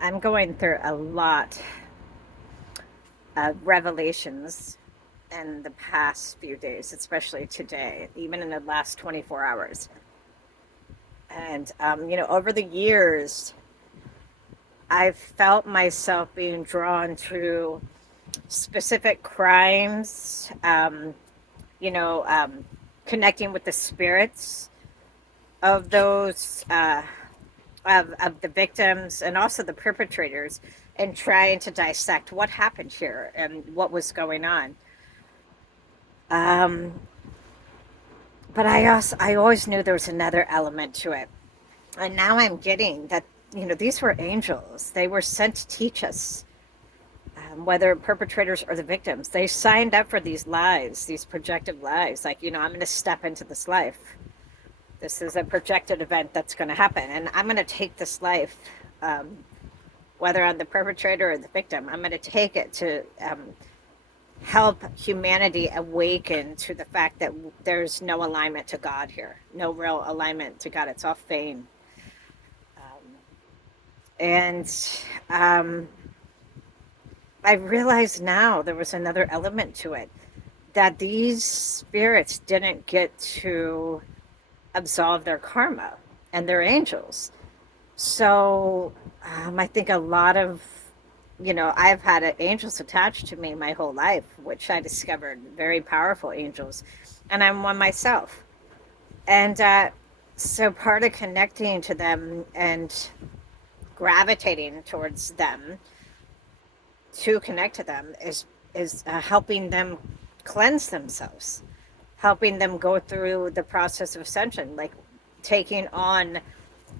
I'm going through a lot of revelations in the past few days, especially today, even in the last 24 hours. And, over the years, I've felt myself being drawn to specific crimes, you know, um, connecting with the spirits of those, of the victims and also the perpetrators, and trying to dissect what happened here and what was going on. Um, but I always knew there was another element to it, and now I'm getting that these were angels. They were sent to teach us, whether perpetrators or the victims. They signed up for these lives, these projected lives. Like I'm going to step into this life. This is a projected event that's going to happen, and I'm going to take this life. Whether I'm the perpetrator or the victim, I'm going to take it to help humanity awaken to the fact that there's no alignment to God here, no real alignment to God. It's all vain. And um, I realize now there was another element to it, that these spirits didn't get to absolve their karma, and they're angels. So I think a lot of, I've had angels attached to me my whole life, which I discovered very powerful angels, and I'm one myself. And so part of connecting to them and gravitating towards them to connect to them is helping them cleanse themselves, helping them go through the process of ascension, like taking on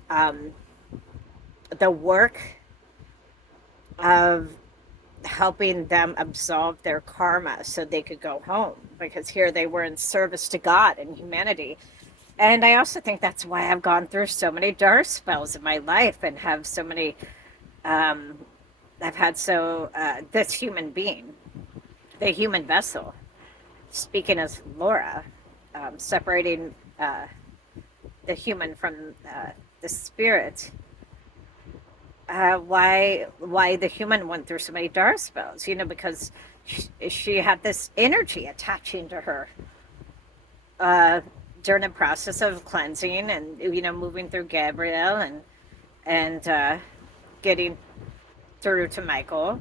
um, the work of helping them absolve their karma so they could go home, because here they were in service to God and humanity. And I also think that's why I've gone through so many dark spells in my life and have so many um, I've had this human being, the human vessel, speaking as Laura, separating the human from the spirit. Why the human went through so many dark spells? Because she had this energy attaching to her uh, during the process of cleansing, and moving through Gabriel and getting through to Michael.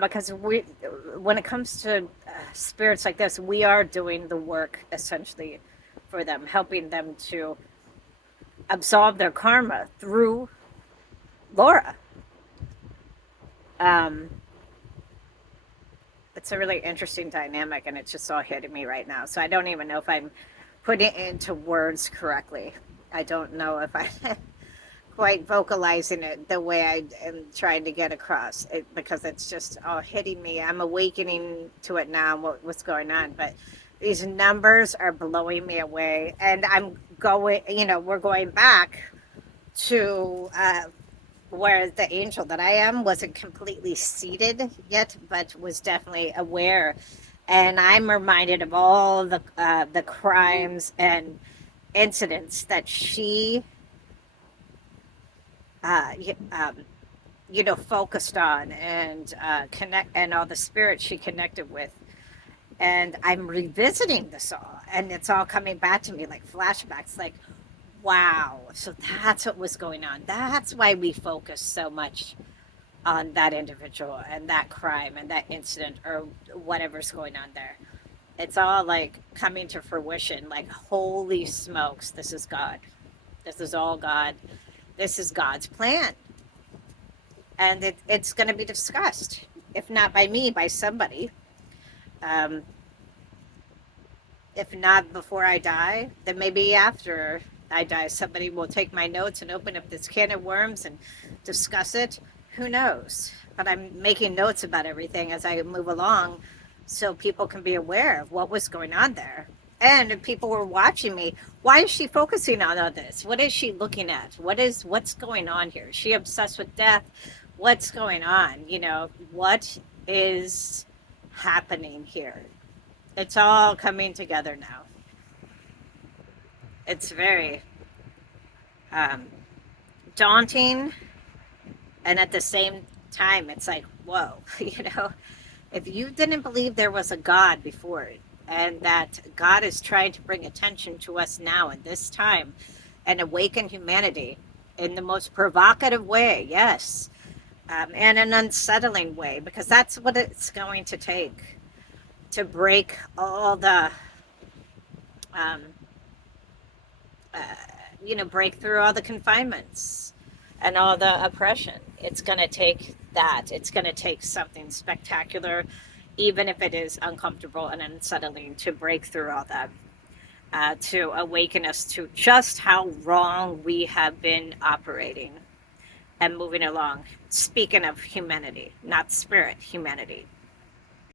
Because when it comes to spirits like this, we are doing the work essentially for them, helping them to absolve their karma through Laura. Um, it's a really interesting dynamic, and it's just all hitting me right now. So I don't even know if I'm putting it into words correctly. I don't know if I quite vocalizing it the way I am trying to get across it, because it's just all hitting me. I'm awakening to it now, what's going on. But these numbers are blowing me away. And we're going back to where the angel that I am wasn't completely seated yet, but was definitely aware. And I'm reminded of all the crimes and incidents that she uh, um, focused on, and connect, and all the spirits she connected with. And I'm revisiting this all, and it's all coming back to me like flashbacks. Like, wow, so that's what was going on. That's why we focus so much on that individual and that crime and that incident or whatever's going on there. It's all like coming to fruition. Like, holy smokes, this is God. This is all God. This is God's plan, and it's going to be discussed, if not by me, by somebody. Um, if not before I die, then maybe after I die, somebody will take my notes and open up this can of worms and discuss it. Who knows? But I'm making notes about everything as I move along, so people can be aware of what was going on there. And if people were watching me, why is she focusing on all this? What is she looking at? What's going on here? Is she obsessed with death? What's going on? What is happening here? It's all coming together now. It's very um, daunting, And at the same time, it's like, whoa, if you didn't believe there was a God before, and that God is trying to bring attention to us now in this time and awaken humanity in the most provocative way, yes, and an unsettling way, because that's what it's going to take to break all the, um, uh, break through all the confinements and all the oppression. It's going to take that. It's going to take something spectacular, even if it is uncomfortable and unsettling, to break through all that. To awaken us to just how wrong we have been operating and moving along. Speaking of humanity, not spirit, humanity.